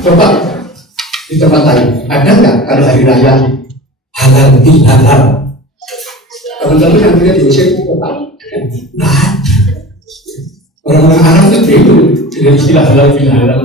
Coba di tempat lain ada nggak kalau hari raya halal bihalal? Teman-teman yang punya di Indonesia itu apa? Nah, orang-orang Arab itu bingung dengan istilah halal bihalal.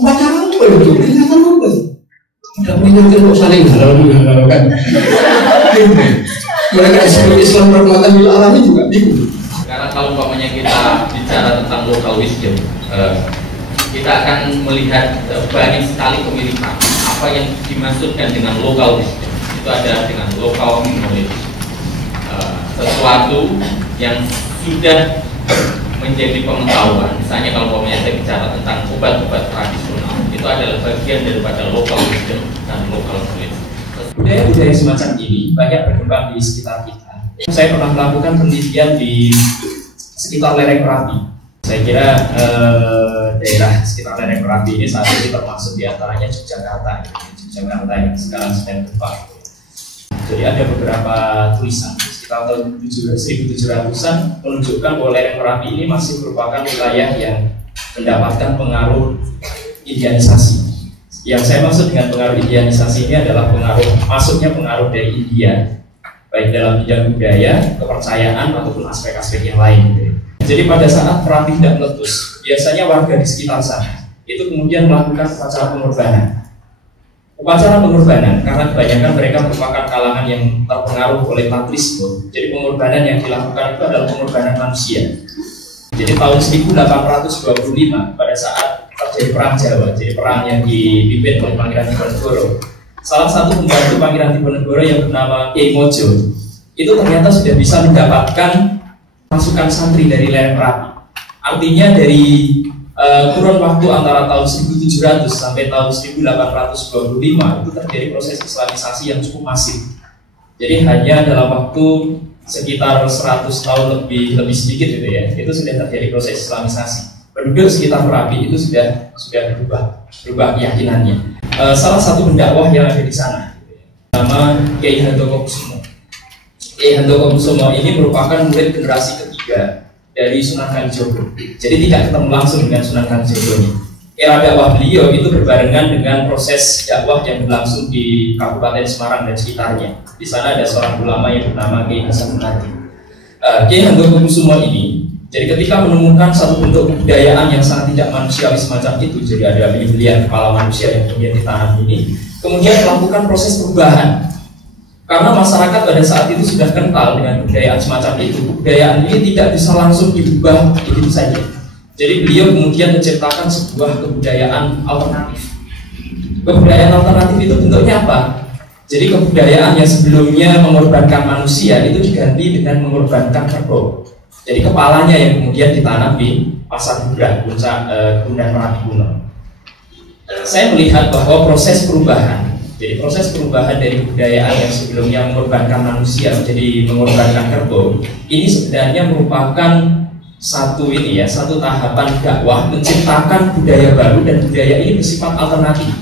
Upacara apa itu? Peringatan apa? Tidak mengingatkan kok saling halal bihalal kan? Mereka Islam rahmatan lil alamin juga bingung. Sekarang kalau umpamanya kita bicara tentang local wisdom, kita akan melihat banyak sekali pemilihan. Apa yang dimaksudkan dengan local wisdom itu ada dengan local knowledge, sesuatu yang sudah menjadi pengetahuan. Misalnya kalau umpamanya saya bicara tentang obat-obat tradisional, itu adalah bagian daripada local wisdom dan local knowledge. Budaya semacam ini banyak berkembang di sekitar kita. Saya pernah melakukan penelitian di sekitar lereng Merapi. Saya kira daerah sekitar lereng Merapi ini saat ini termasuk diantaranya Yogyakarta yang sekarang sedang gempa. Jadi ada beberapa tulisan sekitar tahun 1700-an menunjukkan bahwa lereng Merapi ini masih merupakan wilayah yang mendapatkan pengaruh Indianisasi. Yang saya maksud dengan pengaruh Indianisasi ini adalah masuknya pengaruh dari India, baik dalam bidang budaya, kepercayaan ataupun aspek-aspek yang lain. Jadi pada saat Merapi tidak meletus, biasanya warga di sekitar sana itu kemudian melakukan upacara pengorbanan. Upacara pengorbanan karena kebanyakan mereka merupakan kalangan yang terpengaruh oleh Tatrisme. Jadi pengorbanan yang dilakukan itu adalah pengorbanan manusia. Jadi tahun 1825 pada saat terjadi perang Jawa, jadi perang yang dipimpin oleh Pangeran Diponegoro. Salah satu pembantu Pangeran Diponegoro yang bernama Kyai Mojo itu ternyata sudah bisa mendapatkan pasukan santri dari lereng Merapi. Artinya dari kurun waktu antara tahun 1700 sampai tahun 1825 itu terjadi proses islamisasi yang cukup masif. Jadi hanya dalam waktu sekitar 100 tahun lebih sedikit gitu ya, itu sudah terjadi proses islamisasi. Penduduk sekitar Merapi itu sudah berubah keyakinannya. Salah satu pendakwah yang ada di sana nama Kyai Handoko-Kusumo. Kyai Handoko-Kusumo ini merupakan murid generasi ketiga dari Sunan Kalijogo. Jadi tidak ketemu langsung dengan Sunan Kalijogo ini. Era dakwah beliau itu berbarengan dengan proses dakwah yang berlangsung di Kabupaten Semarang dan sekitarnya. Di sana ada seorang ulama yang bernama Kyai Hasanuddin Ati. Kyai Handoko-Kusumo ini, jadi ketika menemukan satu bentuk kebudayaan yang sangat tidak manusiawi semacam itu, jadi ada beli-belian kepala manusia yang kemudian ditanam ini, kemudian melakukan proses perubahan. Karena masyarakat pada saat itu sudah kental dengan kebudayaan semacam itu, kebudayaan ini tidak bisa langsung diubah begitu saja. Jadi beliau kemudian menciptakan sebuah kebudayaan alternatif. Kebudayaan alternatif itu bentuknya apa? Jadi kebudayaan yang sebelumnya mengorbankan manusia itu diganti dengan mengorbankan kerbau. Jadi kepalanya yang kemudian ditanam di Pasar Bubrah, puncak Gunung Merapi kuno. Saya melihat bahwa proses perubahan, jadi proses perubahan dari kebudayaan yang sebelumnya mengorbankan manusia menjadi mengorbankan kerbau, ini sebenarnya merupakan satu tahapan dakwah menciptakan budaya baru, dan budaya ini bersifat alternatif.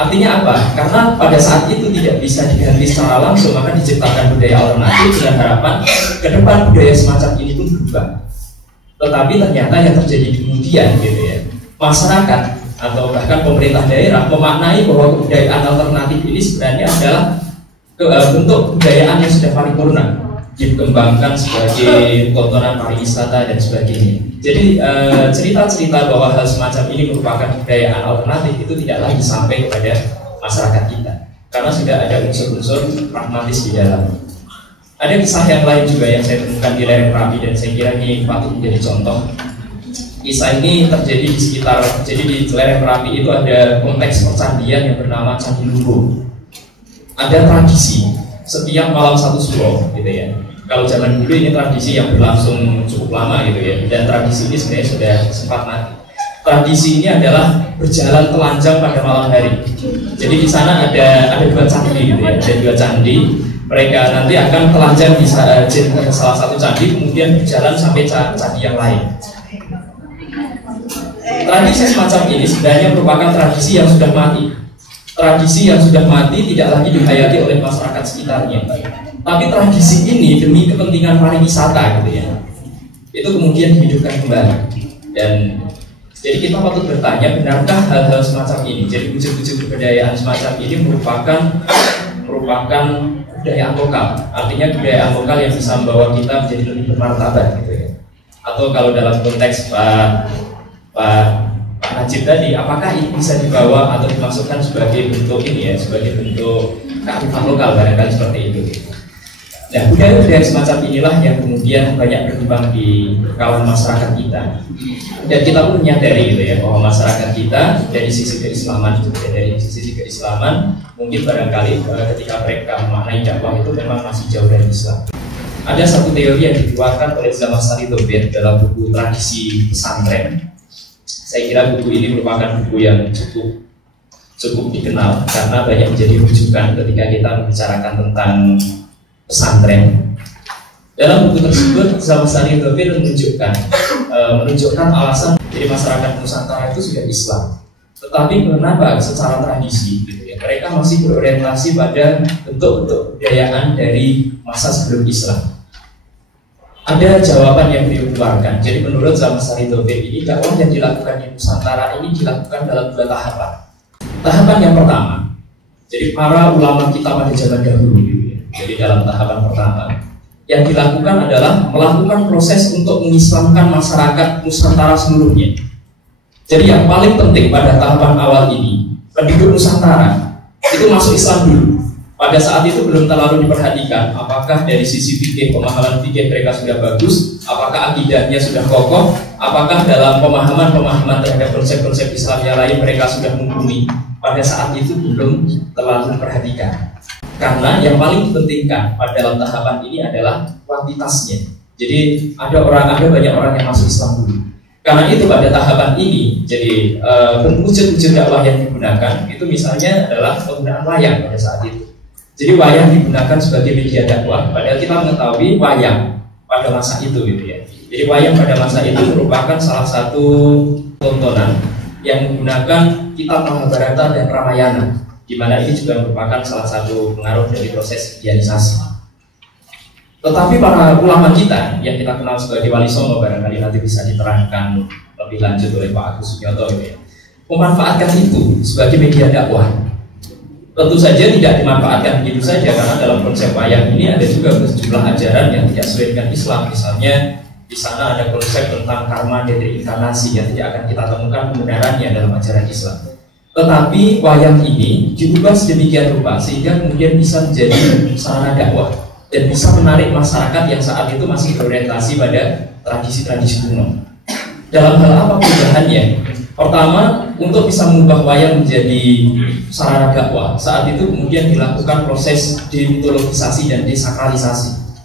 Artinya apa? Karena pada saat itu tidak bisa diganti secara langsung, maka diciptakan budaya alternatif dengan harapan ke depan budaya semacam ini pun berubah. Tetapi ternyata yang terjadi kemudian gitu ya, masyarakat atau bahkan pemerintah daerah memaknai bahwa kebudayaan alternatif ini sebenarnya adalah bentuk kebudayaan yang sudah paripurna, dikembangkan sebagai tontonan pariwisata dan sebagainya. Jadi cerita-cerita bahwa hal semacam ini merupakan kebudayaan alternatif itu tidak lagi sampai kepada masyarakat kita, karena sudah ada unsur-unsur pragmatis di dalam. Ada kisah yang lain juga yang saya temukan di lereng Merapi dan saya kira ini patut menjadi contoh. Kisah ini terjadi di sekitar, jadi di lereng Merapi itu ada kompleks percandian yang bernama Candi Lumbo. Ada tradisi setiap malam satu suro gitu ya. Kalau zaman dulu ini tradisi yang berlangsung cukup lama gitu ya, dan tradisi ini sebenarnya sudah sempat mati. Tradisi ini adalah berjalan telanjang pada malam hari. Jadi di sana ada dua candi gitu ya, ada dua candi. Mereka nanti akan telanjang di salah satu candi, kemudian berjalan sampai candi yang lain. Tradisi semacam ini sebenarnya merupakan tradisi yang sudah mati. Tradisi yang sudah mati tidak lagi dihayati oleh masyarakat sekitarnya. Tapi tradisi ini demi kepentingan pariwisata gitu ya, itu kemudian dihidupkan kembali. Dan Jadi kita patut bertanya, benarkah hal-hal semacam ini? Jadi wujud-wujud kebudayaan semacam ini merupakan kebudayaan lokal. Artinya kebudayaan lokal yang bisa membawa kita menjadi lebih bermartabat gitu ya. Atau kalau dalam konteks Pak Najib tadi, apakah ini bisa dibawa atau dimasukkan sebagai bentuk ini ya, sebagai bentuk kearifan lokal, barangkali seperti itu. Nah, budaya-budaya semacam inilah yang kemudian banyak berkembang di kalangan masyarakat kita. Dan kita pun menyadari gitu ya, bahwa masyarakat kita dari sisi keislaman mungkin barangkali ketika mereka memaknai dakwah itu memang masih jauh dari Islam. Ada satu teori yang dikeluarkan oleh Zama Saritobe dalam buku Tradisi Pesantren. Saya kira buku ini merupakan buku yang cukup dikenal karena banyak menjadi rujukan ketika kita membicarakan tentang pesantren. Dalam buku tersebut Zama Saritobe menunjukkan alasan dari masyarakat Nusantara itu sudah Islam, tetapi kenapa secara tradisi gitu ya, mereka masih berorientasi pada bentuk-bentuk kebudayaan dari masa sebelum Islam. Ada jawaban yang beliau keluarkan. Jadi menurut Zama Saritobe ini, dakwah yang dilakukan di Nusantara ini dilakukan dalam 2 tahapan. Tahapan yang pertama, jadi para ulama kita pada zaman dahulu gitu ya. Jadi dalam tahapan pertama yang dilakukan adalah melakukan proses untuk mengislamkan masyarakat Nusantara seluruhnya. Jadi yang paling penting pada tahapan awal ini, penduduk Nusantara itu masuk Islam dulu. Pada saat itu belum terlalu diperhatikan apakah dari sisi fikih, pemahaman fikih mereka sudah bagus, apakah akidahnya sudah kokoh, apakah dalam pemahaman terhadap konsep-konsep Islam yang lain mereka sudah mumpuni. Pada saat itu belum terlalu diperhatikan. Karena yang paling dipentingkan pada dalam tahapan ini adalah kuantitasnya. Jadi ada banyak orang yang masuk Islam dulu. Karena itu pada tahapan ini, jadi wujud-wujud dakwah yang digunakan itu misalnya adalah penggunaan wayang pada saat itu. Jadi wayang digunakan sebagai media dakwah. Padahal kita mengetahui wayang pada masa itu gitu ya. Jadi wayang pada masa itu merupakan salah satu tontonan yang menggunakan kitab Mahabharata dan Ramayana, di mana ini juga merupakan salah satu pengaruh dari proses indianisasi. Tetapi para ulama kita yang kita kenal sebagai Wali Songo, barangkali nanti bisa diterangkan lebih lanjut oleh Pak Agus Subianto gitu ya, memanfaatkan itu sebagai media dakwah. Tentu saja tidak dimanfaatkan begitu saja, karena dalam konsep wayang ini ada juga sejumlah ajaran yang tidak sesuai dengan Islam. Misalnya di sana ada konsep tentang karma dan reinkarnasi yang tidak akan kita temukan kebenarannya dalam ajaran Islam. Tetapi wayang ini diubah sedemikian rupa sehingga kemudian bisa menjadi sarana dakwah dan bisa menarik masyarakat yang saat itu masih berorientasi pada tradisi-tradisi kuno. Dalam hal apa perubahannya? Pertama, untuk bisa mengubah wayang menjadi sarana dakwah, saat itu kemudian dilakukan proses demitologisasi dan desakralisasi.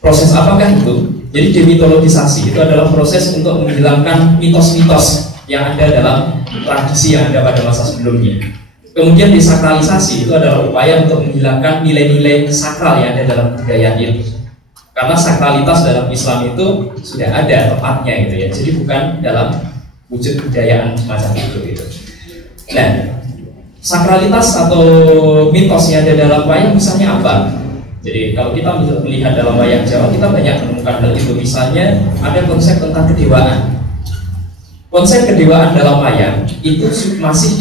Proses apakah itu? Jadi demitologisasi itu adalah proses untuk menghilangkan mitos-mitos yang ada dalam tradisi yang ada pada masa sebelumnya. Kemudian desakralisasi itu adalah upaya untuk menghilangkan nilai-nilai sakral yang ada dalam budaya itu. Karena sakralitas dalam Islam itu sudah ada tempatnya gitu ya. Jadi bukan dalam wujud kebudayaan semacam itu gitu. Nah, sakralitas atau mitos yang ada dalam wayang misalnya apa? Jadi kalau kita melihat dalam wayang Jawa, kita banyak menemukan hal itu. Misalnya ada konsep tentang kedewaan. Konsep kedewaan dalam wayang itu masih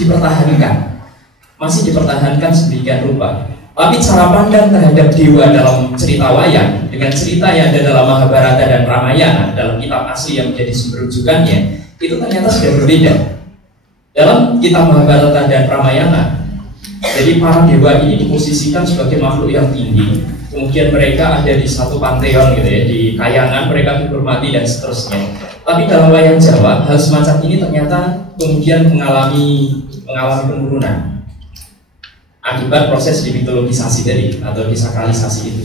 dipertahankan sedemikian rupa. Tapi cara pandang terhadap dewa dalam cerita wayang dengan cerita yang ada dalam Mahabharata dan Ramayana, dalam kitab asli yang menjadi sumber rujukannya, itu ternyata sudah berbeda. Dalam kitab Mahabharata dan Ramayana, jadi para dewa ini diposisikan sebagai makhluk yang tinggi. Kemudian mereka ada di satu panteon gitu ya, di kayangan mereka dihormati dan seterusnya. Tapi dalam wayang Jawa, hal semacam ini ternyata kemudian mengalami penurunan akibat proses demitologisasi tadi atau desakralisasi itu.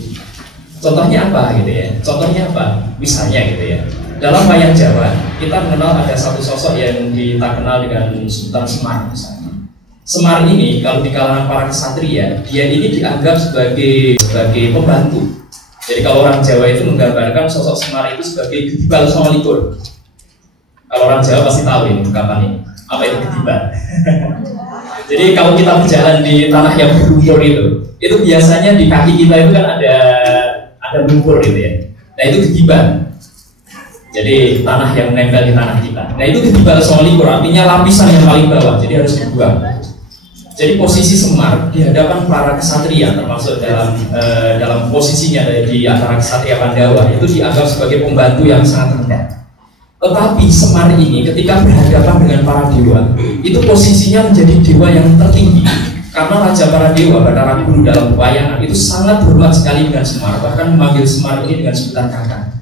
Contohnya apa gitu ya? Contohnya apa? Misalnya gitu ya, dalam wayang Jawa kita mengenal ada satu sosok yang kita kenal dengan Sultan Semar misalnya. Semar ini kalau di kalangan para ksatria, dia ini dianggap sebagai pembantu. Jadi kalau orang Jawa itu menggambarkan sosok Semar itu sebagai Gedibal Songolikur. Kalau orang Jawa pasti tahu ini ungkapan ini. Apa itu Gedibal? Jadi kalau kita berjalan di tanah yang berlumpur itu biasanya di kaki kita itu kan ada lumpur gitu ya. Nah itu Gedibal. Jadi tanah yang menempel di tanah kita. Nah itu ketibal solikur, artinya lapisan yang paling bawah, jadi harus dibuang. Jadi posisi Semar di hadapan para kesatria, termasuk dalam posisinya di antara kesatria Pandawa, itu dianggap sebagai pembantu yang sangat rendah. Tetapi Semar ini ketika berhadapan dengan para dewa, itu posisinya menjadi dewa yang tertinggi. Karena Raja para Dewa, Bathara Guru dalam wayangan itu sangat berhormat sekali dengan Semar, bahkan memanggil Semar ini dengan sebutan kakak.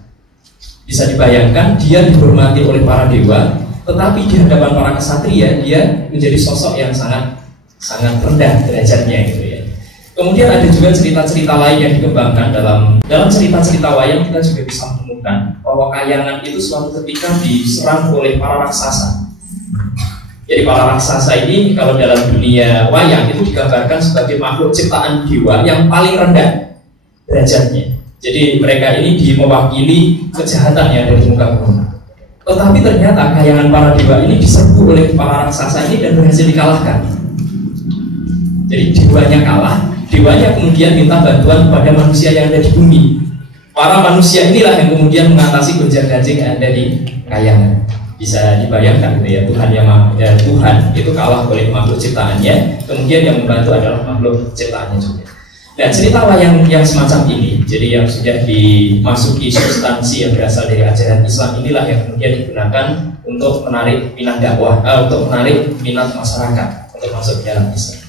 Bisa dibayangkan dia dihormati oleh para dewa, tetapi di hadapan para kesatria dia menjadi sosok yang sangat rendah derajatnya gitu ya. Kemudian ada juga cerita-cerita lain yang dikembangkan dalam cerita-cerita wayang. Kita juga bisa menemukan bahwa Kahyangan itu suatu ketika diserang oleh para raksasa. Jadi para raksasa ini kalau dalam dunia wayang itu digambarkan sebagai makhluk ciptaan dewa yang paling rendah derajatnya. Jadi mereka ini mewakili kejahatan yang ada di muka bumi. Tetapi ternyata Kahyangan para dewa ini diserbu oleh para raksasa ini dan berhasil dikalahkan. Jadi dewanya kalah, dewanya kemudian minta bantuan kepada manusia yang ada di bumi. Para manusia inilah yang kemudian mengatasi gonjang-ganjing yang ada di Kahyangan. Bisa dibayangkan gitu ya, Tuhan itu kalah oleh makhluk ciptaannya, kemudian yang membantu adalah makhluk ciptaannya juga. Nah cerita wayang yang semacam ini, jadi yang sudah dimasuki substansi yang berasal dari ajaran Islam inilah yang kemudian digunakan untuk menarik minat dakwah, untuk menarik minat masyarakat untuk masuk ke dalam Islam.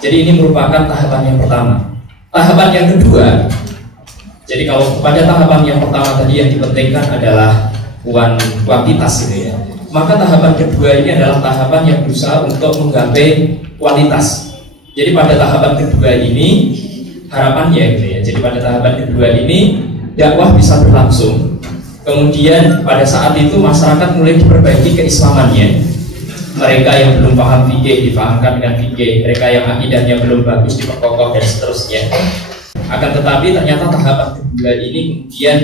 Jadi ini merupakan tahapan yang pertama. Tahapan yang kedua, jadi kalau pada tahapan yang pertama tadi yang dipentingkan adalah kuantitas gitu ya, maka tahapan kedua ini adalah tahapan yang berusaha untuk menggapai kualitas. Jadi pada tahapan kedua ini harapannya gitu ya, jadi pada tahapan kedua ini dakwah bisa berlangsung. Kemudian pada saat itu masyarakat mulai diperbaiki keislamannya. Mereka yang belum paham fikih dipahamkan dengan fikih, mereka yang akidahnya belum bagus diperkokoh dan seterusnya. Akan tetapi ternyata tahapan kedua ini kemudian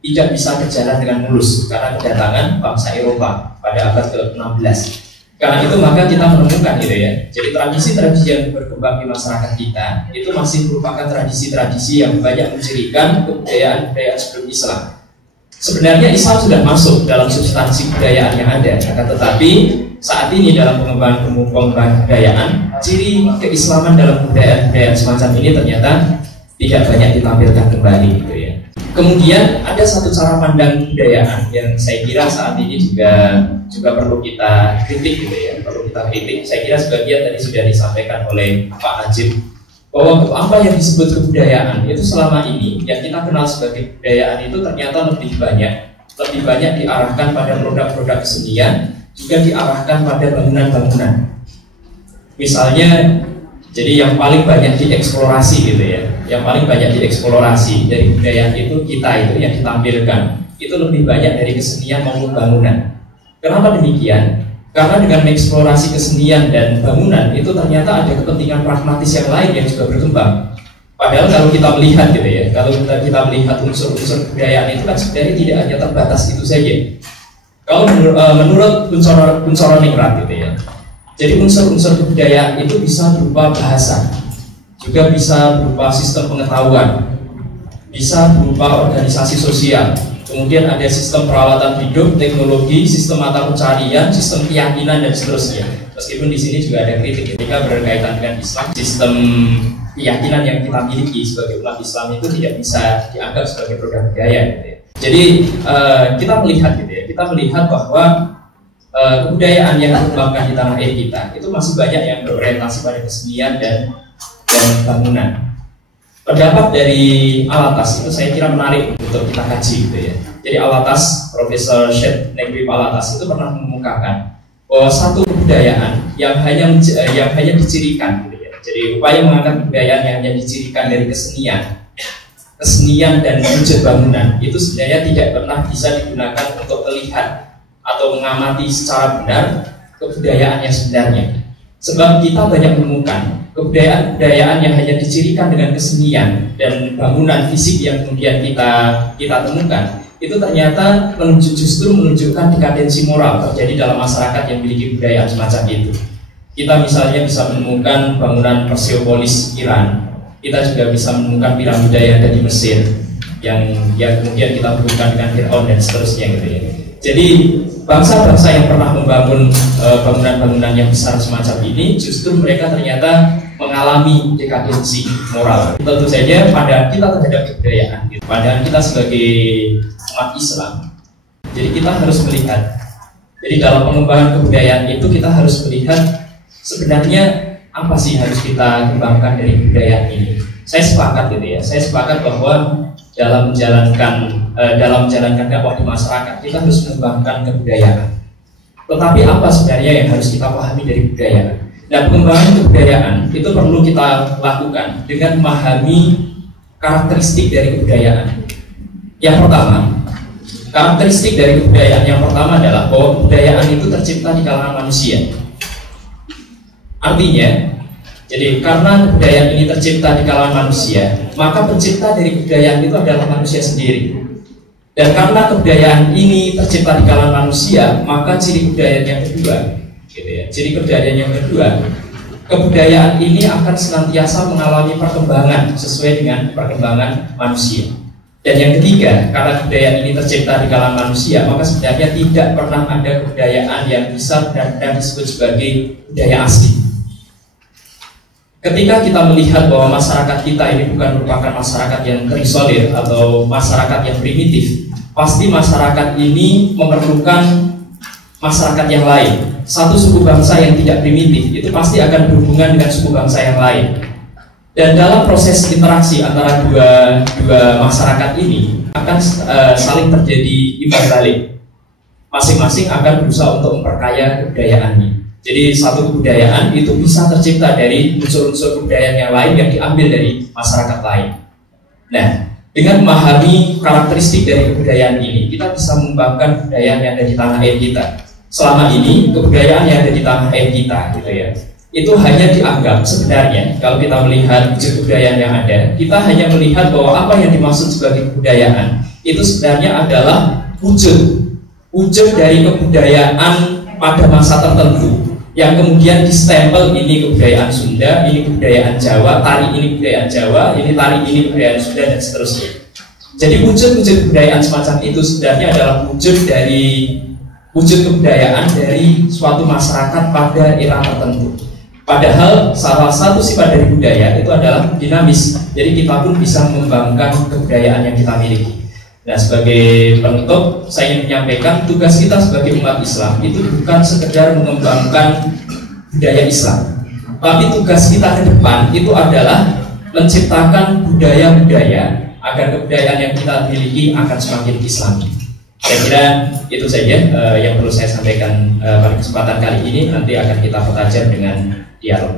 tidak bisa berjalan dengan mulus karena kedatangan bangsa Eropa pada abad ke-16. Karena itu maka kita menemukan gitu ya. Jadi tradisi-tradisi yang berkembang di masyarakat kita itu masih merupakan tradisi-tradisi yang banyak mencirikan kebudayaan-kebudayaan sebelum Islam. Sebenarnya Islam sudah masuk dalam substansi kebudayaan yang ada, akan tetapi saat ini dalam pengembangan kebudayaan, ciri keislaman dalam kebudayaan semacam ini ternyata tidak banyak ditampilkan kembali gitu ya. Kemudian ada satu cara pandang kebudayaan yang saya kira saat ini juga perlu kita kritik gitu ya, perlu kita kritik. Saya kira sebagian tadi sudah disampaikan oleh Pak Najib bahwa apa yang disebut kebudayaan itu selama ini yang kita kenal sebagai kebudayaan itu ternyata lebih banyak diarahkan pada produk-produk kesenian, juga diarahkan pada bangunan-bangunan. Misalnya, jadi yang paling banyak dieksplorasi gitu ya, yang paling banyak dieksplorasi dari budaya itu kita itu yang ditampilkan itu lebih banyak dari kesenian maupun bangunan. Kenapa demikian? Karena dengan mengeksplorasi kesenian dan bangunan itu ternyata ada kepentingan pragmatis yang lain yang juga berkembang. Padahal kalau kita melihat gitu ya, kalau kita melihat unsur-unsur kebudayaan itu kan sebenarnya tidak hanya terbatas itu saja. Kalau menurut Kuncoro Ningrat gitu ya, jadi unsur-unsur kebudayaan itu bisa berupa bahasa, juga bisa berupa sistem pengetahuan, bisa berupa organisasi sosial, kemudian ada sistem peralatan hidup, teknologi, sistem mata pencarian, sistem keyakinan dan seterusnya. Meskipun di sini juga ada kritik ketika berkaitan dengan Islam, sistem keyakinan yang kita miliki sebagai umat Islam itu tidak bisa dianggap sebagai produk budaya gitu ya. Jadi kita melihat bahwa kebudayaan yang dikembangkan di tanah air kita itu masih banyak yang berorientasi pada kesenian dan bangunan. Pendapat dari Alatas itu saya kira menarik untuk kita kaji gitu ya. Jadi Alatas, Profesor Syed Negri Alatas itu pernah mengemukakan bahwa satu kebudayaan yang hanya dicirikan gitu ya. Jadi upaya mengangkat kebudayaan yang hanya dicirikan dari kesenian dan wujud bangunan itu sebenarnya tidak pernah bisa digunakan untuk melihat atau mengamati secara benar kebudayaan yang sebenarnya. Sebab kita banyak menemukan kebudayaan yang hanya dicirikan dengan kesenian dan bangunan fisik yang kemudian kita temukan itu ternyata justru menunjukkan dekadensi moral terjadi dalam masyarakat yang memiliki kebudayaan semacam itu. Kita misalnya bisa menemukan bangunan Persepolis Iran, kita juga bisa menemukan piramida yang ada di Mesir, yang kemudian kita hubungkan dengan Fir'aun dan seterusnya gitu ya. Jadi bangsa-bangsa yang pernah membangun bangunan-bangunan yang besar semacam ini justru mereka ternyata mengalami dekadensi moral. Tentu saja pandangan kita terhadap kebudayaan, gitu. Pandangan kita sebagai umat Islam. Jadi kita harus melihat. Jadi dalam pengembangan kebudayaan itu kita harus melihat sebenarnya apa sih harus kita kembangkan dari kebudayaan ini. Saya sepakat gitu ya. Saya sepakat bahwa dalam menjalankan dakwah di masyarakat kita harus mengembangkan kebudayaan. Tetapi apa sebenarnya yang harus kita pahami dari kebudayaan? Nah, pengembangan kebudayaan itu perlu kita lakukan dengan memahami karakteristik dari kebudayaan. Yang pertama, karakteristik dari kebudayaan yang pertama adalah bahwa kebudayaan itu tercipta di kalangan manusia. Artinya, jadi karena kebudayaan ini tercipta di kalangan manusia, maka pencipta dari kebudayaan itu adalah manusia sendiri. Dan karena kebudayaan ini tercipta di kalangan manusia, maka ciri kebudayaan yang kedua, gitu ya. Ciri kebudayaan yang kedua, kebudayaan ini akan senantiasa mengalami perkembangan sesuai dengan perkembangan manusia. Dan yang ketiga, karena kebudayaan ini tercipta di kalangan manusia, maka sebenarnya tidak pernah ada kebudayaan yang bisa dan disebut sebagai budaya asli. Ketika kita melihat bahwa masyarakat kita ini bukan merupakan masyarakat yang terisolir atau masyarakat yang primitif, pasti masyarakat ini memerlukan masyarakat yang lain. Satu suku bangsa yang tidak primitif itu pasti akan berhubungan dengan suku bangsa yang lain. Dan dalam proses interaksi antara dua masyarakat ini akan saling terjadi imbal balik. Masing-masing akan berusaha untuk memperkaya kebudayaannya. Jadi satu kebudayaan itu bisa tercipta dari unsur-unsur kebudayaan yang lain yang diambil dari masyarakat lain. Nah, dengan memahami karakteristik dari kebudayaan ini, kita bisa mengembangkan kebudayaan yang ada di tanah air kita. Selama ini kebudayaan yang ada di tanah air kita, gitu ya, itu hanya dianggap sebenarnya kalau kita melihat wujud kebudayaan yang ada, kita hanya melihat bahwa apa yang dimaksud sebagai kebudayaan itu sebenarnya adalah wujud dari kebudayaan pada masa tertentu yang kemudian distempel ini kebudayaan Sunda, ini kebudayaan Jawa, tari ini kebudayaan Jawa, ini tari ini kebudayaan Sunda dan seterusnya. Jadi wujud-wujud kebudayaan semacam itu sebenarnya adalah wujud kebudayaan dari suatu masyarakat pada era tertentu. Padahal salah satu sifat dari budaya itu adalah dinamis. Jadi kita pun bisa mengembangkan kebudayaan yang kita miliki. Nah, sebagai penutup, saya ingin menyampaikan tugas kita sebagai umat Islam itu bukan sekedar mengembangkan budaya Islam, tapi tugas kita ke depan itu adalah menciptakan budaya-budaya agar kebudayaan yang kita miliki akan semakin Islami. Saya kira itu saja yang perlu saya sampaikan pada kesempatan kali ini. Nanti akan kita pertajam dengan dialog.